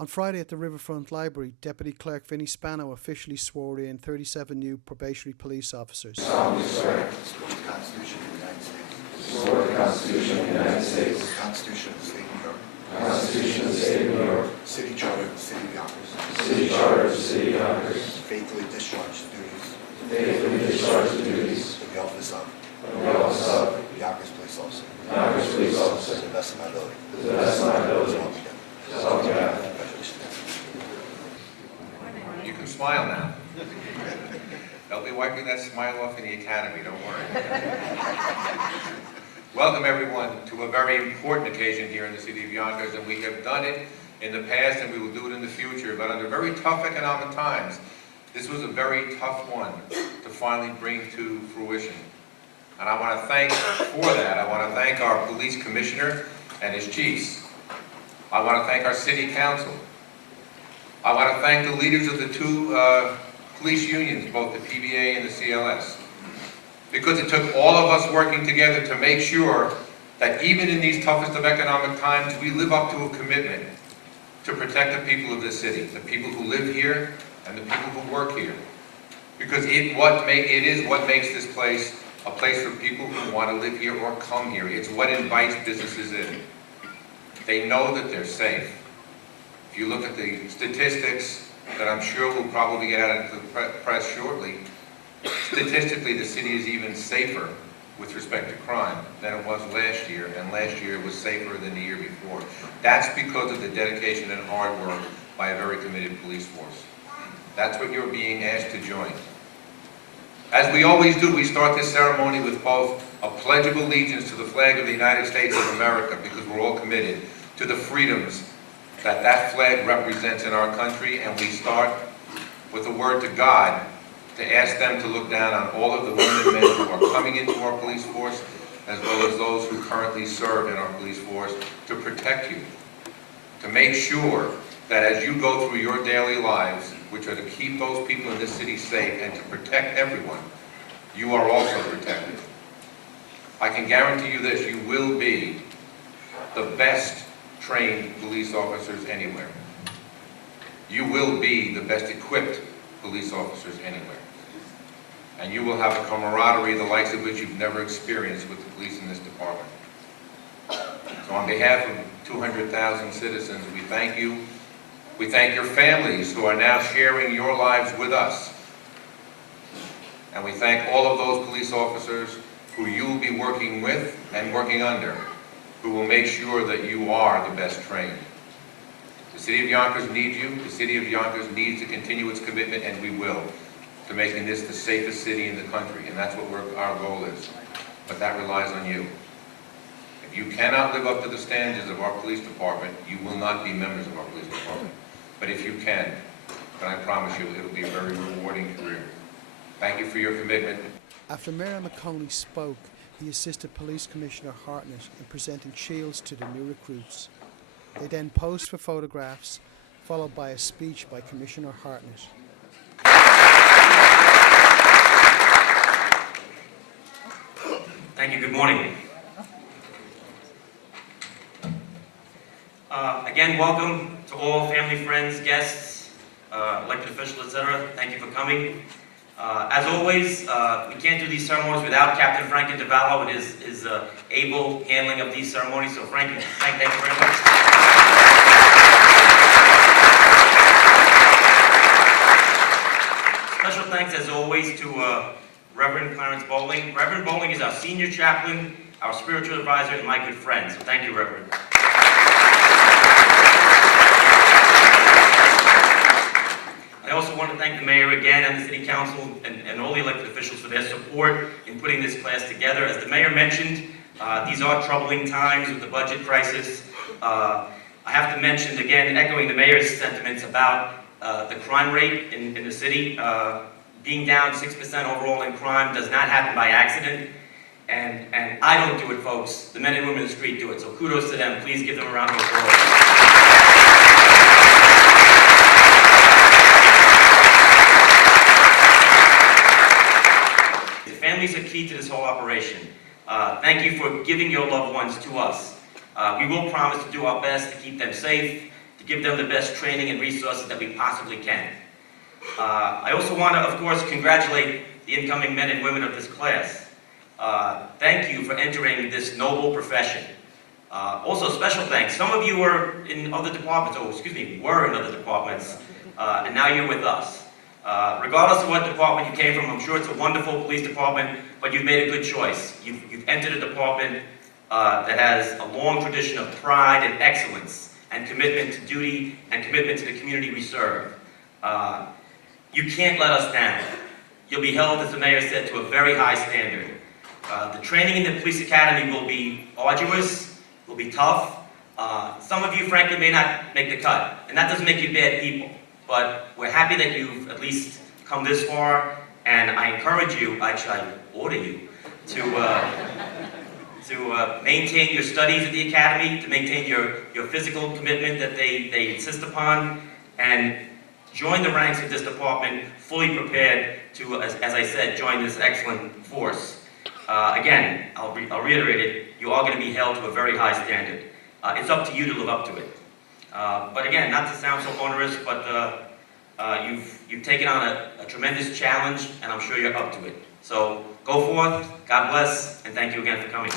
On Friday at the Riverfront Library, Deputy Clerk Vinnie Spano officially swore in 37 new probationary police officers. Solemnly swear. Support the Constitution of the United States. To support the Constitution of the United States. The Constitution of the State of New York. The Constitution of the State of New York. City Charter of the City of Yonkers. The City Charter of the City of Yonkers. Faithfully discharge the duties. Faithfully discharge the duties. Of the office of. Of the office of. Yonkers Police Officer. Yonkers Police Officer. To the best of my ability. To the best of my ability. So help me God. So help me God. Congratulations. You can smile now. They'll be wiping that smile off in the academy, don't worry. Welcome everyone to a very important occasion here in the city of Yonkers, and we have done it in the past and we will do it in the future, but under very tough economic times, this was a very tough one to finally bring to fruition. And I want to thank, for that, I want to thank our police commissioner and his chiefs. I want to thank our city council. I want to thank the leaders of the two police unions, both the PBA and the CLS, because it took all of us working together to make sure that even in these toughest of economic times, we live up to a commitment to protect the people of this city, the people who live here and the people who work here. Because it is what makes this place a place for people who want to live here or come here. It's what invites businesses in. They know that they're safe. If you look at the statistics that I'm sure will probably get out into the press shortly, statistically the city is even safer with respect to crime than it was last year, and last year it was safer than the year before. That's because of the dedication and hard work by a very committed police force. That's what you're being asked to join. As we always do, we start this ceremony with both a pledge of allegiance to the flag of the United States of America, because we're all committed to the freedoms that that flag represents in our country, and we start with a word to God to ask them to look down on all of the women and men who are coming into our police force, as well as those who currently serve in our police force, to protect you, to make sure that as you go through your daily lives, which are to keep those people in this city safe and to protect everyone, you are also protected. I can guarantee you this, you will be the best trained police officers anywhere. You will be the best equipped police officers anywhere. And you will have a camaraderie the likes of which you've never experienced with the police in this department. So on behalf of 200,000 citizens, we thank you. We thank your families who are now sharing your lives with us. And we thank all of those police officers who you will be working with and working under, who will make sure that you are the best trained. The city of Yonkers needs you. The city of Yonkers needs to continue its commitment, and we will, to making this the safest city in the country, and that's what our goal is. But that relies on you. If you cannot live up to the standards of our police department, you will not be members of our police department. But if you can, then I promise you it'll be a very rewarding career. Thank you for your commitment. After Mayor McConey spoke, he assisted Police Commissioner Hartnett in presenting shields to the new recruits. They then posed for photographs, followed by a speech by Commissioner Hartnett. Thank you. Good morning. Again, welcome to all family, friends, guests, elected officials, etc. Thank you for coming. As always, we can't do these ceremonies without Captain Frank DeVallo and his able handling of these ceremonies. So, Frank, thank you very much. Special thanks, as always, to Reverend Clarence Bowling. Reverend Bowling is our senior chaplain, our spiritual advisor, and my good friend. So, thank you, Reverend. I also want to thank the mayor again and the city council and all the elected officials for their support in putting this class together. As the mayor mentioned, these are troubling times with the budget crisis. I have to mention, again, echoing the mayor's sentiments about the crime rate in the city. Being down 6% overall in crime does not happen by accident. And I don't do it, folks. The men and women in the street do it. So kudos to them. Please give them a round of applause. Families are key to this whole operation. Thank you for giving your loved ones to us. We will promise to do our best to keep them safe, to give them the best training and resources that we possibly can. I also want to, of course, congratulate the incoming men and women of this class. Thank you for entering this noble profession. Also, special thanks. Some of you were in other departments, were in other departments, and now you're with us. Regardless of what department you came from, I'm sure it's a wonderful police department, but you've made a good choice. You've entered a department that has a long tradition of pride and excellence and commitment to duty and commitment to the community we serve. You can't let us down. You'll be held, as the mayor said, to a very high standard. The training in the police academy will be arduous, will be tough. Some of you, frankly, may not make the cut, and that doesn't make you bad people. But we're happy that you've at least come this far, and I encourage you, actually I order you, to maintain your studies at the academy, to maintain your physical commitment that they insist upon, and join the ranks of this department fully prepared to, as I said, join this excellent force. Again, I'll reiterate it, you are going to be held to a very high standard. It's up to you to live up to it. But again, not to sound so onerous, but you've taken on a tremendous challenge, and I'm sure you're up to it. So go forth, God bless, and thank you again for coming.